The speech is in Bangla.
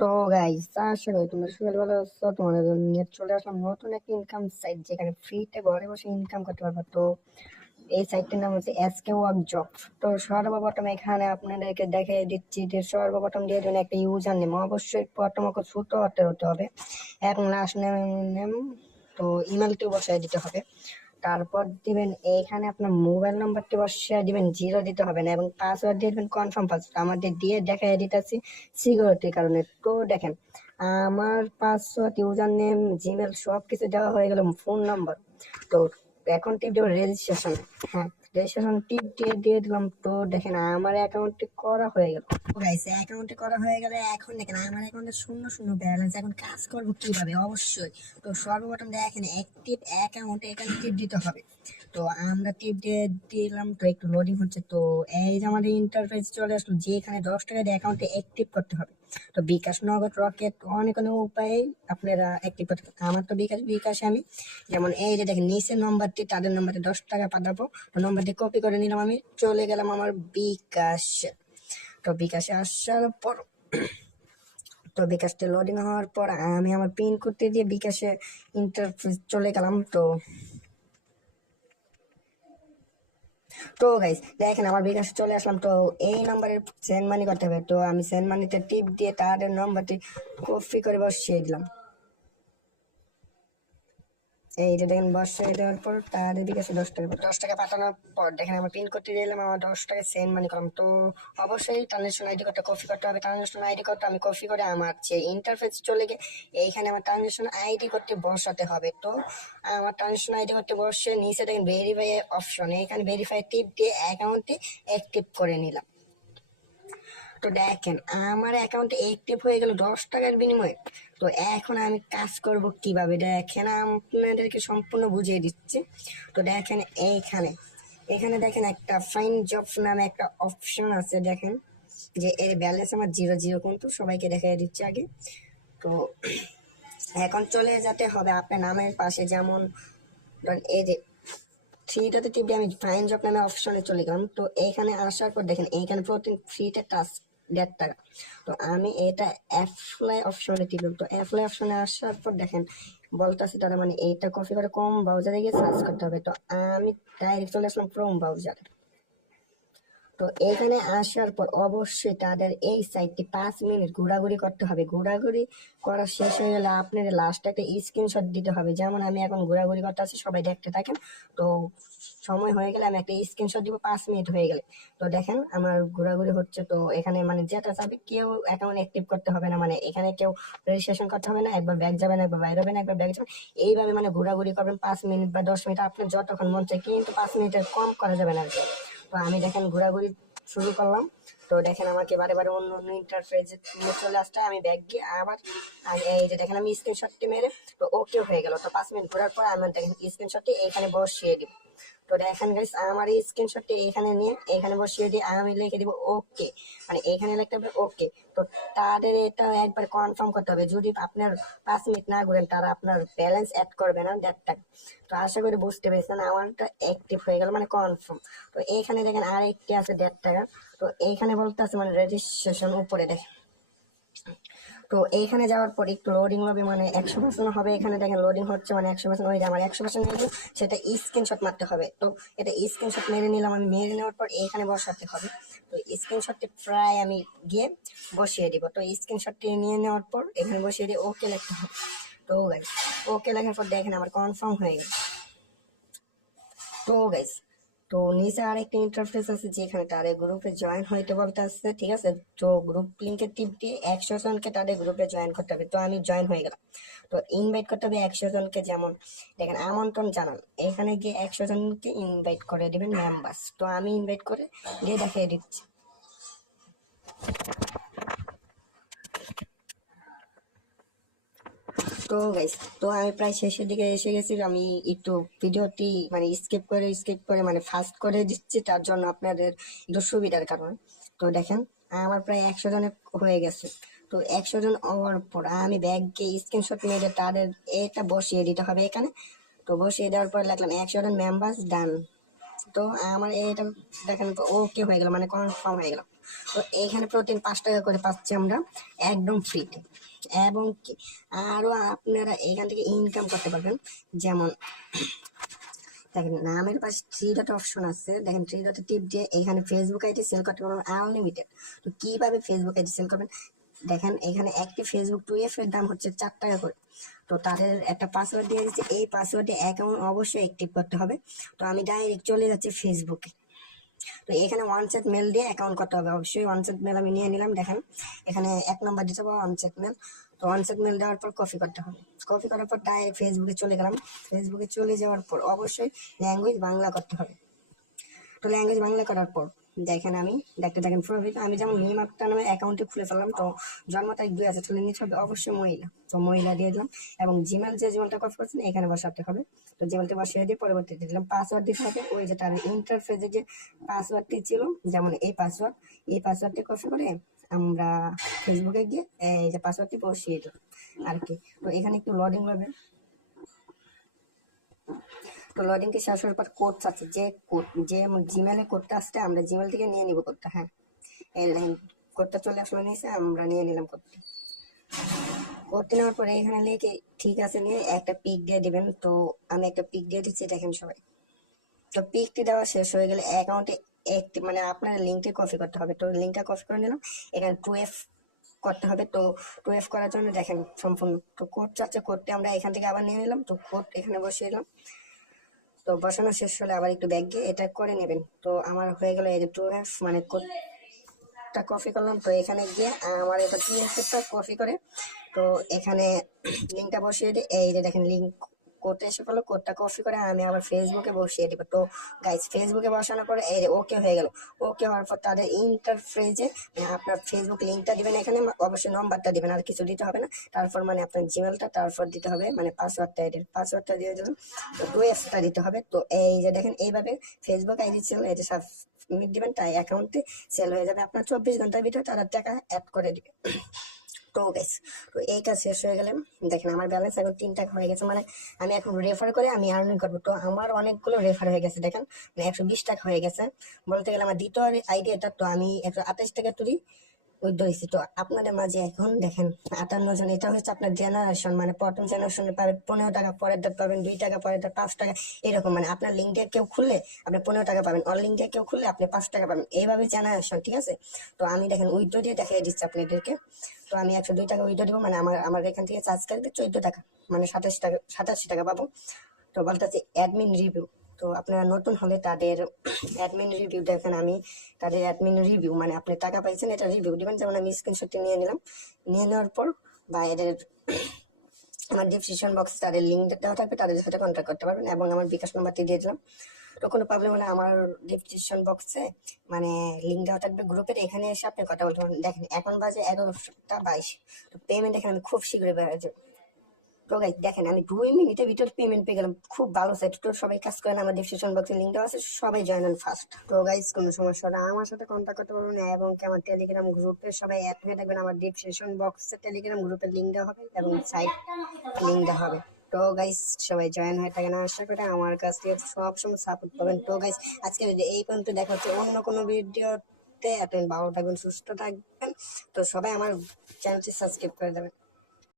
তো গাইস, আশা করি তোমরা সবাই ভালো আছো। তোমাদের জন্য নিয়ে চলে আসলাম নতুন একটা ইনকাম সাইট, যেখানে ফ্রিতে ঘরে বসে ইনকাম করতে পারবে। তো এই সাইটটির নাম হচ্ছে এসকে ওয়ার্ক জব। তো সর্বপ্রথম এখানে আপনাদেরকে দেখিয়ে দিচ্ছি যে সর্বপ্রথম দিয়ে দেবেন একটা ইউজার নেম। অবশ্যই প্রথম অক্ষর ছোট হাতের হতে হবে এবং লাস্ট নেম, তো ইমেলটিও বসায় দিতে হবে। তারপর দিবেন এইখানে আপনার মোবাইল নাম্বারটি বসিয়ে দিবেন, জিরো দিতে হবে না, এবং পাসওয়ার্ড দিয়ে দিবেন কনফার্ম পাসওয়ার্ড। আমাদের দিয়ে দেখাই দিতেছি সিকিউরিটির কারণে। তো দেখেন, আমার পাসওয়ার্ড, ইউজার নেম, জিমেল সব কিছু দেওয়া হয়ে গেল, ফোন নাম্বার। তো এখন টিপ দেবো রেজিস্ট্রেশন। হ্যাঁ, রেজিস্ট্রেশন টিপ দিয়ে দিয়ে দিলাম। তো দেখেন আমার অ্যাকাউন্টটি করা হয়ে গেল। গাইস, অ্যাকাউন্টে করা হয়ে গেলে এখন দেখেন আমার অ্যাকাউন্টে শূন্য শূন্য ব্যালেন্স। এখন কাজ করবো কিভাবে? অবশ্যই তো সর্বপ্রথম দেখেন অ্যাক্টিভ অ্যাকাউন্টে এখানে টিপ দিতে হবে। তো আমরা টিপ দিয়ে দিলাম, তো একটু লোডিং হচ্ছে। তো এই যে আমাদের ইন্টারফেস চলে আসলো, যে এখানে 10 টাকা দিয়ে অ্যাকাউন্টে অ্যাক্টিভ করতে হবে। তো বিকাশ, নগদ, রকেট অনেক অনেক উপায়ে আপনারা অ্যাক্টিভ করতে পারেন। আমার তো বিকাশে আমি যেমন এই যে দেখেন নিচের নম্বরটি, তাদের নম্বরে 10 টাকা পাঠাবো। তো নম্বরটি কপি করে নিলাম, আমি চলে গেলাম আমার বিকাশ। তো বিকাশে আসার পর, তো বিকাশটা লোডিং হওয়ার পর আমি আমার পিন করতে দিয়ে বিকাশে ইন্টারফেস চলে গেলাম। তো গাইস দেখেন আমার বিকাশে চলে আসলাম। তো এই নাম্বারে সেন্ড মানি করতে হবে। তো আমি সেন্ড মানিতে টিপ দিয়ে তাদের নাম্বারটি কপি করে বসিয়ে দিলাম। এই যে দেখেন বসিয়ে দেওয়ার পর তাদের বিকাশে 10 টাকা পাঠানোর পর দেখেন আমার পিন করতে দিলাম, আমার 10 টাকা সেন্ড মানি করলাম। তো অবশ্যই ট্রানজেকশন আইডি করতে কপি করতে হবে। ট্রানজেকশন আইডি করতে আমি কপি করে আমার যে ইন্টারফেস চলে গিয়ে এইখানে আমার ট্রানজেকশন আইডি করতে বসাতে হবে। তো আমার ট্রানজেকশন আইডি করতে বসে নিচে দেখেন ভেরিফাই অপশন, এখানে ভেরিফাই টিপ দিয়ে অ্যাকাউন্টটি অ্যাক্টিভ করে নিলাম। তো দেখেন আমার অ্যাকাউন্টে অ্যাক্টিভ হয়ে গেল 10 টাকার বিনিময়ে। তো এখন আমি কাজ করব কিভাবে দেখেন আপনাদেরকে সম্পূর্ণ বুঝিয়ে দিচ্ছি। তো দেখেন এইখানে, এখানে দেখেন একটা ফাইন জব নামে একটা অপশন আছে। দেখেন যে এর ব্যালেন্স আমার জিরো জিরো, কিন্তু সবাইকে দেখাই দিচ্ছি আগে। তো এখন চলে যেতে হবে আপনার নামের পাশে, যেমন ধরেন এই যে থ্রিটাতে টিপে আমি ফাইন জব নামে অপশনে চলে গেলাম। তো এইখানে আসার পর দেখেন এইখানে প্রতিদিন ফ্রিতে টাস্ক 1.5 টাকা। তো আমি এটা অ্যাপ্লাই অপশনে টিপলাম। তো অ্যাপ্লাই অপশনে আসার পর দেখেন বলতেছে তারা মানে এইটা কপি করে কম ব্রাউজারে গিয়ে সার্চ করতে হবে। তো আমি ডাইরেক্ট চলে আসলাম ক্রোম ব্রাউজারে। তো এখানে আসার পর অবশ্যই তাদের এই সাইটটি 5 মিনিট ঘোরাঘুরি করতে হবে। ঘোরাঘুরি করা শেষ হয়ে গেলে আপনার লাস্ট একটা স্ক্রিনশট দিতে হবে। যেমন আমি এখন ঘোরাঘুরি করতে আছি, সবাই দেখতে থাকেন। তো সময় হয়ে গেলে আমি একটা স্ক্রিনশট দিব 5 মিনিট হয়ে গেলে। তো দেখেন আমার ঘোরাঘুরি হচ্ছে। তো এখানে মানে যেটা চাবে কেউ অ্যাকাউন্ট অ্যাক্টিভ করতে হবে না, মানে এখানে কেউ রেজিস্ট্রেশন করতে হবে না। একবার ব্যাক যাবেন, একবার বাইরে হবেন, একবার ব্যাক যাবেন, এইভাবে মানে ঘোরাঘুরি করবেন 5 মিনিট বা 10 মিনিট, আপনার যতক্ষণ মন চায়, কিন্তু 5 মিনিটের কম করা যাবে না আর কি। তো আমি দেখেন ঘোরাঘুরি শুরু করলাম। তো দেখেন আমাকে বারে বারে অন্য অন্য ইন্টারফেসে নিয়ে চলে আসতে, আমি ব্যাক গিয়ে আবার এই যে দেখেন আমি স্ক্রিনশটটি মেরে তো ওকে হয়ে গেল। তো 5 মিনিট ঘোরার পর আমি দেখেন স্ক্রিনশটটি এইখানে বসিয়ে দিব। তো দেখেন গাইস আমার এই স্ক্রিনশটটি এখানে নিয়ে এখানে বসিয়ে দিয়ে আমি লিখে দিব ওকে, মানে এখানে লিখতে হবে ওকে। তো তাদের এটা একবার কনফার্ম করতে হবে, যদি আপনার 5 মিনিট না ঘুরেন তারা আপনার ব্যালেন্স অ্যাড করবে না 1.5 টাকা। তো আশা করি বুঝতে পেরেছেন, আমারটা অ্যাক্টিভ হয়ে গেল মানে কনফার্ম। তো এইখানে দেখেন আর একটি আছে 1.5 টাকা। তো এইখানে বলতে আছে মানে রেজিস্ট্রেশন উপরে দেখেন। তো এইখানে যাওয়ার পর একটু লোডিং হবে, মানে 100% হবে। এখানে দেখেন লোডিং হচ্ছে, মানে 100% হয়ে যায়। আমার 100% হয়ে গেল, সেটা স্ক্রিনশট মারতে হবে। তো এটা স্ক্রিনশট মেরে নিলাম। আমি মেরে নেওয়ার পর এইখানে বসাতে হবে। তো স্ক্রিনশটটি প্রায় আমি গিয়ে বসিয়ে দিব। তো স্ক্রিনশটটি নিয়ে নেওয়ার পর এখানে বসিয়ে দিয়ে ওকে লিখতে হবে। তো গাইস ওকে লেখার পর দেখেন আমার কনফার্ম হয়ে গেল। তো গাইস, তো নিচে আরেকটা ইন্টারফেস আছে যেখানে তাদের গ্রুপে জয়েন হইতে বলতে আসছে, ঠিক আছে। তো গ্রুপ লিঙ্কে টিপ দিয়ে 100 জনকে তাদের গ্রুপে জয়েন করতে হবে। তো আমি জয়েন হয়ে গেলাম। তো ইনভাইট করতে হবে 100 জনকে, যেমন দেখেন আমন্ত্রণ জানান, এখানে গিয়ে 100 জনকে ইনভাইট করে দিবেন মেম্বার্স। তো আমি ইনভাইট করে দিয়ে দেখিয়ে দিচ্ছি। তো গাইস, তো আমি প্রায় শেষের দিকে এসে গেছি। আমি একটু ভিডিওটি মানে স্কিপ করে মানে ফাস্ট করে দিচ্ছি, তার জন্য আপনাদের একটু সুবিধার কারণে। তো দেখেন আমার প্রায় 100 জনে হয়ে গেছে। তো 100 জন হওয়ার পর আমি ব্যাগকে স্ক্রিনশট মেরে তাদের এটা বসিয়ে দিতে হবে এখানে। তো বসিয়ে দেওয়ার পর লিখলাম 100 জন মেম্বার্স ডান। তো আমার এটা দেখেন ওকে হয়ে গেল, মানে কনফার্ম হয়ে গেল। তো এইখানে প্রতিদিন 5 টাকা করে পাচ্ছি আমরা একদম ফ্রিতে। এবং কি আরো আপনারা এখান থেকে ইনকাম করতে পারবেন। যেমন দেখেন নামের পাশে 3 ডট অপশন আছে, দেখেন 3 ডটে টিপ দিয়ে এখানে ফেসবুক আইডি সেল করতে পারবেন আনলিমিটেড। তো কিভাবে ফেসবুক আইডি সেল করবেন, দেখেন এখানে একটি ফেসবুক 2F এর দাম হচ্ছে 4 টাকা করে। তো তাদের একটা পাসওয়ার্ড দিয়ে দিচ্ছে, এই পাসওয়ার্ডে অ্যাকাউন্ট অবশ্যই অ্যাক্টিভ করতে হবে। তো আমি ডাইরেক্ট চলে যাচ্ছি ফেসবুকে। তো এখানে ওয়ান সেট মেল দিয়ে অ্যাকাউন্ট করতে হবে, অবশ্যই ওয়ান সেট মেল আমি নিয়ে নিলাম। দেখেন এখানে 1 নম্বর দিতে হবে ওয়ান সেট মেল। তো ওয়ান সেট মেল দেওয়ার পর কপি করতে হবে, কপি করার পর ডাইরেক্ট ফেসবুকে চলে গেলাম। ফেসবুকে চলে যাওয়ার পর অবশ্যই ল্যাঙ্গুয়েজ বাংলা করতে হবে। তো ল্যাঙ্গুয়েজ বাংলা করার পর দেখেন আমি দেখেন প্রফিট আমি যেমন মিম আক্তার নামে অ্যাকাউন্টে খুলে ফেললাম। তো জন্ম তারিখ 2 আছে, চলে নিতে হবে অবশ্যই মহিলা, তো মহিলা দিয়ে দিলাম। এবং জিমেল যে জিমেলটা কপি করছেন এখানে বসাতে হবে। তো জিমেলটা বসিয়ে দিয়ে পরবর্তীতে দিলাম পাসওয়ার্ড দিতে হবে, ওই যে তার ইন্টারফেসে যে পাসওয়ার্ডটি ছিল, যেমন এই পাসওয়ার্ডটি কপি করে আমরা ফেসবুকে গিয়ে এই যে পাসওয়ার্ডটি বসিয়ে দিলাম আর কি। তো এখানে একটু লোডিং হবে। তো লোডিং কে শেষ হওয়ার পর কোড আছে, যে কোড যে জিমেলে কোডটা আসছে আমরা জিমেল থেকে নিয়ে নিব কোডটা। হ্যাঁ এই লাইন কোডটা চলে আসলো, নিয়েছে আমরা নিয়ে নিলাম কোডটি। কোডটি নেওয়ার পরে এখানে লিখে ঠিক আছে নিয়ে একটা পিক দিয়ে দিবেন। তো আমি একটা পিক দিয়ে দিচ্ছি, দেখেন সবাই। তো পিকটি দেওয়া শেষ হয়ে গেলে অ্যাকাউন্টে একটি মানে আপনার লিঙ্কটি কপি করতে হবে। তো লিঙ্কটা কপি করে নিলাম, এখানে 2F করতে হবে। তো 2F করার জন্য দেখেন সম্পূর্ণ তো কোড চাচ্ছে, কোডটি আমরা এখান থেকে আবার নিয়ে নিলাম। তো কোড এখানে বসিয়ে দিলাম। তো বসানো শেষ হলে আবার একটু ব্যাক গিয়ে এটা করে নেবেন। তো আমার হয়ে গেল এই যে 2F মানে কোডটা কপি করলাম। তো এখানে গিয়ে আমার এটা 2F কপি করে তো এখানে লিঙ্কটা বসিয়ে দিই। এই যে দেখেন লিঙ্ক কোডটা এসে পড়লো, কোডটা কপি করে আমি আবার ফেসবুকে বসিয়ে দিব। তো গাইস ফেসবুকে বসানোর পরে এই যে ওকে হয়ে গেল। ওকে হওয়ার পর তাদের ইন্টারফেসে আপনার ফেসবুক লিঙ্কটা দিবেন, এখানে অবশ্যই নম্বরটা দিবেন, আর কিছু দিতে হবে না। তারপর মানে আপনার জিমেলটা, তারপর দিতে হবে মানে পাসওয়ার্ডটা দিয়ে দিলাম। তো 2Fটা দিতে হবে। তো এই যে দেখেন এইভাবে ফেসবুক আইডি ছিল, এই যে সাবমিট দিবেন, তাই অ্যাকাউন্টে সেল হয়ে যাবে। আপনার 24 ঘন্টার ভিতরে তারা টাকা অ্যাড করে দিবে। তো গাইস তো এই কাজ শেষ হয়ে গেলে দেখেন আমার ব্যালেন্স এখন 3 টাকা হয়ে গেছে, মানে আমি এখন রেফার করে আমি আর্নিং করবো। তো আমার অনেকগুলো রেফার হয়ে গেছে, দেখেন মানে 120 টাকা হয়ে গেছে বলতে গেলে। আমার দ্বিতীয় আইডিয়াটা তো আমি 128 টাকা তুলি উদ্দেশ্যে। তো আপনাদের মাঝে এখন দেখেন 58 জন, এটা হচ্ছে আপনার জেনারেশন, মানে প্রথম জেনারেশনে পাবেন 15 টাকা, পরের ডেট পাবেন 2 টাকা, পরের ডেট 5 টাকা, এরকম মানে আপনার লিঙ্ক দিয়ে কেউ খুললে আপনি 15 টাকা পাবেন, অন লিঙ্ক দিয়ে কেউ খুললে আপনি 5 টাকা পাবেন, এইভাবে জেনারেশন। ঠিক আছে, তো আমি দেখেন উইথড্র দিয়ে দেখিয়ে দিচ্ছি আপনাদেরকে। তো আমি 102 টাকা উইথড্র দিব, মানে আমার এখান থেকে চার্জ কাটবে 14 টাকা, মানে 27 টাকা 87 টাকা পাবো। তো বলতেছি অ্যাডমিন রিভিউ। তো আপনারা নতুন হলে তাদের অ্যাডমিন রিভিউ দেখেন, আমি তাদের অ্যাডমিন রিভিউ মানে আপনি টাকা পাইছেন এটা রিভিউ দিবেন। যেমন আমি স্ক্রিনশটটি নিয়ে নিলাম, নিয়ে নেওয়ার পর বা এদের আমার ডিসক্রিপশন বক্সে তাদের লিঙ্ক দেওয়া থাকবে, তাদের সাথে কন্ট্যাক্ট করতে পারবেন এবং আমার বিকাশ নাম্বারটি দিয়ে দিলাম। তো কোনো প্রবলেম হলে আমার ডিসক্রিপশন বক্সে মানে লিঙ্ক দেওয়া থাকবে গ্রুপের, এখানে এসে আপনি কথা বলতে পারেন। দেখেন এখন বাজে 11টা 22। তো পেমেন্ট এখানে আমি খুব শীঘ্রই বেড়ে যাবে। তো গাইস দেখেন আমি 2 মিনিটের ভিতর পেমেন্ট পেয়ে গেলাম, খুব ভালো সাইট। তো সবাই কাজ করেন, আমার ডিসক্রিপশন বক্সে লিঙ্ক দেওয়া আছে, সবাই জয়েন হন ফার্স্ট। তো গাইস কোনো সমস্যা হলে আমার সাথে কন্ট্যাক্ট করতে পারবেন এবং কি আমার টেলিগ্রাম গ্রুপে সবাই অ্যাড হয়ে থাকবেন। আমার ডিসক্রিপশন বক্সে টেলিগ্রাম গ্রুপের লিঙ্ক দেওয়া হবে এবং সাইট লিঙ্ক দেওয়া হবে। তো গাইস সবাই জয়েন হয়ে থাকেন, আশা করি আমার কাছ থেকে সবসময় সাপোর্ট পাবেন। তো গাইস আজকে এই পর্যন্ত, দেখা হচ্ছে অন্য কোনো ভিডিওতে। আপনি ভালো থাকবেন, সুস্থ থাকবেন। তো সবাই আমার চ্যানেলটি সাবস্ক্রাইব করে দেবেন।